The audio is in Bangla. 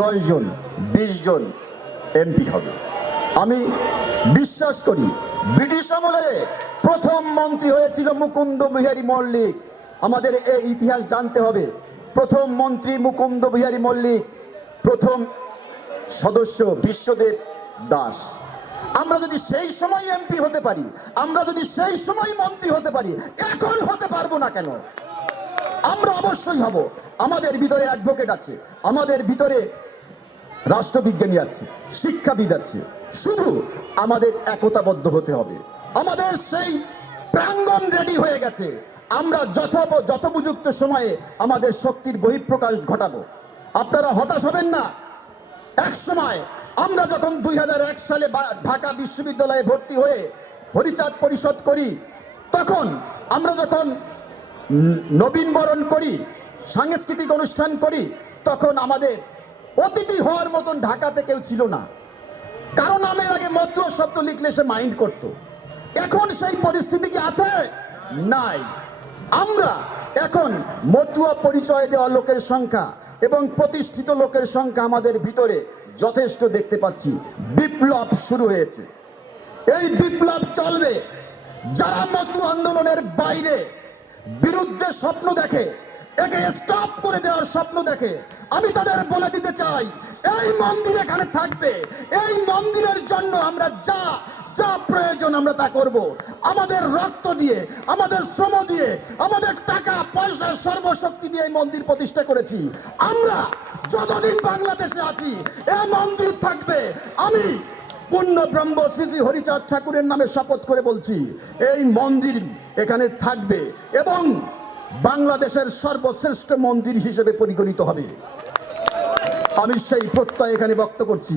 10 জন 20 জন এমপি হবে। আমি বিশ্বাস করি ব্রিটিশ আমলে প্রথম মন্ত্রী হয়েছিল মুকুন্দ বিহারী মল্লিক। আমাদের এই ইতিহাস জানতে হবে। প্রথম মন্ত্রী মুকুন্দ বিহারী মল্লিক, প্রথম সদস্য বিশ্বদেব দাস। আমরা যদি সেই সময় এমপি হতে পারি, আমরা যদি সেই সময় মন্ত্রী হতে পারি, এখন হতে পারবো না কেন? আমরা অবশ্যই হব। আমাদের ভিতরে অ্যাডভোকেট আছে, আমাদের ভিতরে রাষ্ট্রবিজ্ঞানী আছে, শিক্ষাবিদ আছে। শুধু আমাদের একতাবদ্ধ হতে হবে। আমাদের সেই প্রাঙ্গণ রেডি হয়ে গেছে। আমরা যথোপযুক্ত সময়ে আমাদের শক্তির বহিঃপ্রকাশ ঘটাবো। আপনারা হতাশ হবেন না। এক সময় আমরা যখন 2001 সালে ঢাকা বিশ্ববিদ্যালয়ে ভর্তি হয়ে হরিচাঁদ পরিষদ করি, তখন আমরা যখন নবীনবরণ করি, সাংস্কৃতিক অনুষ্ঠান করি, তখন আমাদের অতিথি হওয়ার মতন ঢাকাতে কেউ ছিল না। কারণ নামের আগে মতুয়া শব্দ লিখলে সে মাইন্ড করত। এখন সেই পরিস্থিতি কি আছে? নাই। আমরা এখন মতুয়া পরিচয় দেওয়া লোকের সংখ্যা এবং প্রতিষ্ঠিত লোকের সংখ্যা আমাদের ভিতরে যথেষ্ট দেখতে পাচ্ছি। বিপ্লব শুরু হয়েছে। এই বিপ্লব চলবে। যারা মতুয়া আন্দোলনের বাইরে বিরুদ্ধে স্বপ্ন দেখে, একে স্টপ করে দেওয়ার স্বপ্ন দেখে, আমি তাদের বলে দিতে চাই, এই মন্দির এখানে থাকবে। এই মন্দিরের জন্য আমরা যা যা প্রয়োজন আমরা তা করব। আমাদের রক্ত দিয়ে, আমাদের শ্রম দিয়ে, আমাদের টাকা পয়সা সর্বশক্তি দিয়ে এই মন্দির প্রতিষ্ঠা করেছি। আমরা যতদিন বাংলাদেশে আছি এই মন্দির থাকবে। আমি পূর্ণ ব্রহ্ম শ্রী শ্রী হরিচাঁদ ঠাকুরের নামে শপথ করে বলছি, এই মন্দির এখানে থাকবে এবং বাংলাদেশের সর্বশ্রেষ্ঠ মন্দির হিসেবে পরিগণিত হবে। আমি সেই প্রত্যয় এখানে ব্যক্ত করছি।